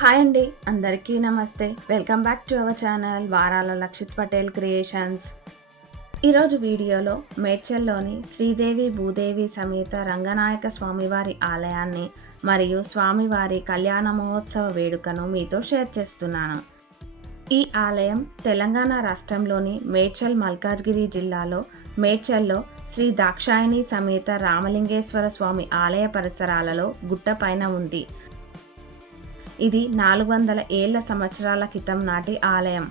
Hi అండి అందరికీ నమస్తే. Welcome back to our channel వారాల లక్షిత్ పటేల్ క్రియేషన్స్ ఈరోజు వీడియోలో మేడ్చల్లోని శ్రీదేవి భూదేవి సమేత రంగనాయక స్వామివారి ఆలయాన్ని మరియు స్వామివారి కళ్యాణ మహోత్సవ వేడుకను మీతో షేర్ చేస్తున్నాను. ఈ ఆలయం తెలంగాణ రాష్ట్రంలోని మేడ్చల్ మల్కాజ్గిరి జిల్లాలో మేడ్చల్లో శ్రీ దాక్షాయణి సమేత రామలింగేశ్వర స్వామి ఆలయ పరిసరాలలో గుట్టపైన ఉంది. ఇది నాలుగు వందల ఏళ్ళ సంవత్సరాల క్రితం నాటి ఆలయం.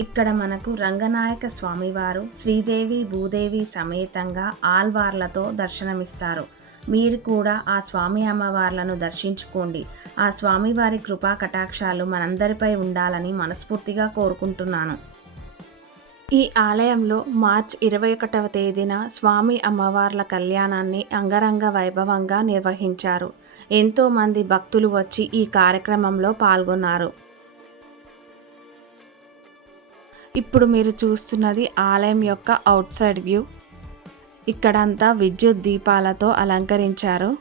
ఇక్కడ మనకు రంగనాయక స్వామివారు శ్రీదేవి భూదేవి సమేతంగా ఆల్వార్లతో దర్శనమిస్తారు. మీరు కూడా ఆ స్వామి అమ్మవార్లను దర్శించుకోండి. ఆ స్వామివారి కృపా కటాక్షాలు మనందరిపై ఉండాలని మనస్ఫూర్తిగా కోరుకుంటున్నాను. ఈ ఆలయంలో మార్చ్ ఇరవై ఒకటవ తేదీన స్వామి అమ్మవార్ల కళ్యాణాన్ని అంగరంగ వైభవంగా నిర్వహించారు. ఎంతోమంది భక్తులు వచ్చి ఈ కార్యక్రమంలో పాల్గొన్నారు. ఇప్పుడు మీరు చూస్తున్నది ఆలయం యొక్క అవుట్ సైడ్ వ్యూ. ఇక్కడంతా విద్యుత్ దీపాలతో అలంకరించారు.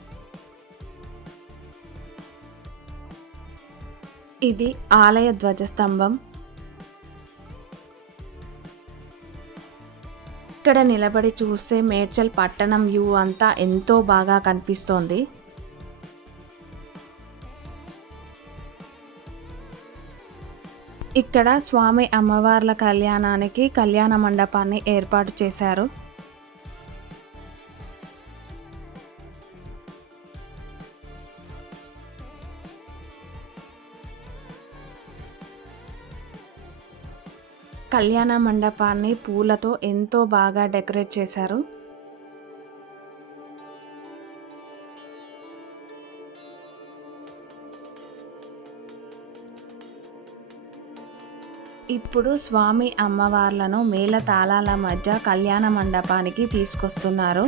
ఇది ఆలయ ధ్వజస్తంభం. ఇక్కడ నిలబడి చూస్తే మేడ్చల్ పట్టణం వ్యూ అంతా ఎంతో బాగా కనిపిస్తోంది. ఇక్కడ స్వామి అమ్మవార్ల కళ్యాణానికి కళ్యాణ మండపాన్ని ఏర్పాటు చేశారు. కళ్యాణ మండపాన్ని పూలతో ఎంతో బాగా డెకరేట్ చేశారు. ఇప్పుడు స్వామి అమ్మవార్లను మేళ తాళాల మధ్య కళ్యాణ మండపానికి తీసుకొస్తున్నారు.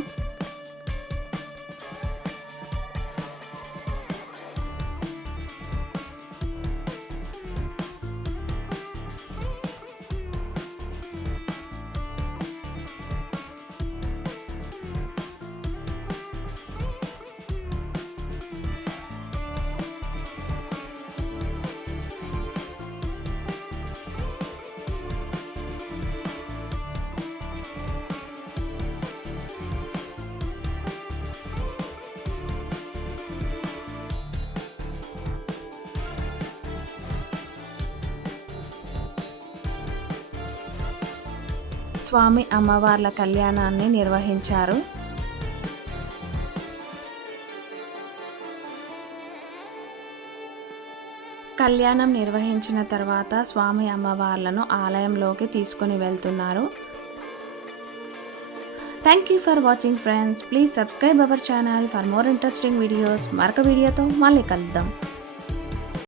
స్వామి అమ్మవార్ల కళ్యాణాన్ని నిర్వహించారు. కళ్యాణం నిర్వహించిన తర్వాత స్వామి అమ్మవార్లను ఆలయంలోకి తీసుకుని వెళ్తున్నారు. Thank you for watching friends please subscribe our channel for more interesting videos మరొక వీడియోతో మళ్ళీ కలుద్దాం.